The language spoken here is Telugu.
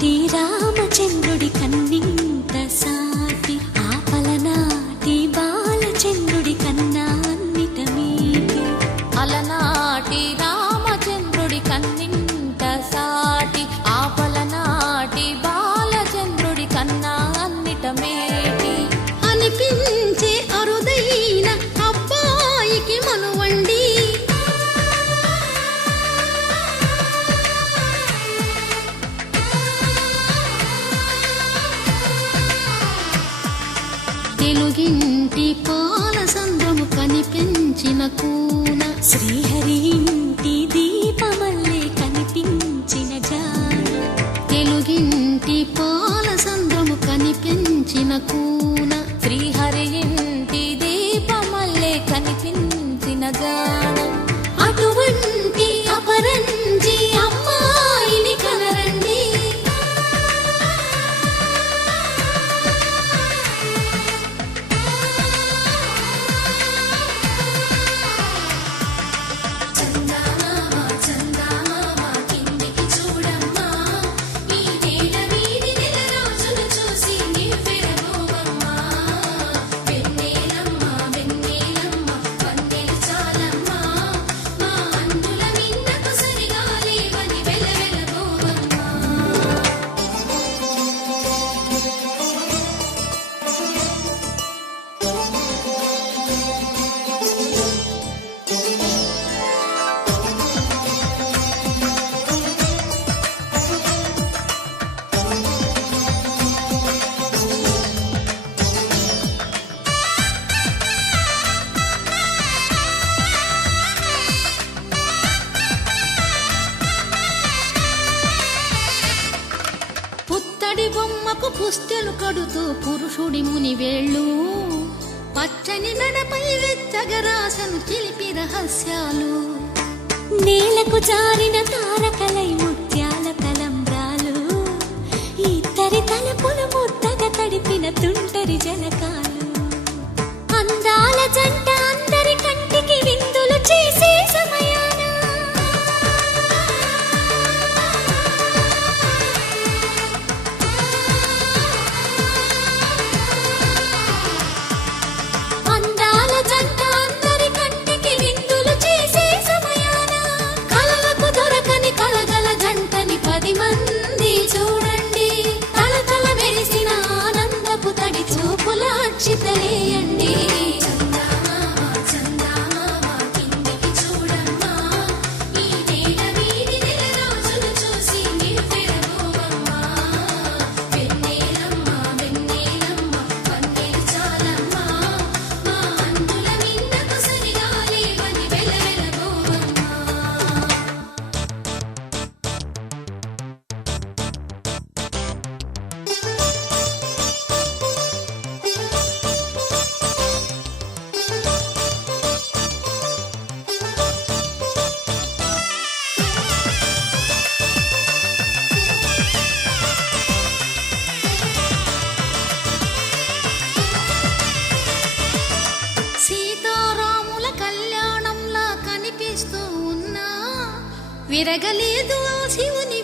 అలనాటి రామచంద్రుడి కన్నింత సాటి ఆపలనాటి బాలచంద్రుడి కన్నా అన్నిట మీటి. అలనాటి రామచంద్రుడి కన్నింత సాటి ఆపలనాటి బాలచంద్రుడి కన్నా అన్నిట మేటి. అనిపించే అరుదైన అబ్బాయికి మనువండి, తెలుగింటి పాలసంద్రము కనిపించిన కూన, శ్రీహరి ఇంటి దీపమల్లే కనిపించిన జాన. తెలుగింటి పాలసంద్రము కనిపించిన కూన, శ్రీహరి ఇంటి దీపమల్లే కనిపించిన గానం. అటువంటి అపరంజి అమ్మాయిని కనరండి. పుత్తడి బొమ్మకు పుస్తెలు కడుతూ పురుషుడి ముని వేళ్ళు, పచ్చని మెడపై వెచ్చగరాసను చిలిపి రహస్యాలు. నేలకు జారిన తారకలై ముత్యాల తలంబ్రాలు, ఇద్దరి తలపులు ముద్దగా తడిపిన తుంటరి జలకాలు. అందాల జంట అందరి కంటికి విందులు చేసే సమయాన చితలేయండి. విరగలేదు ఆ శివుని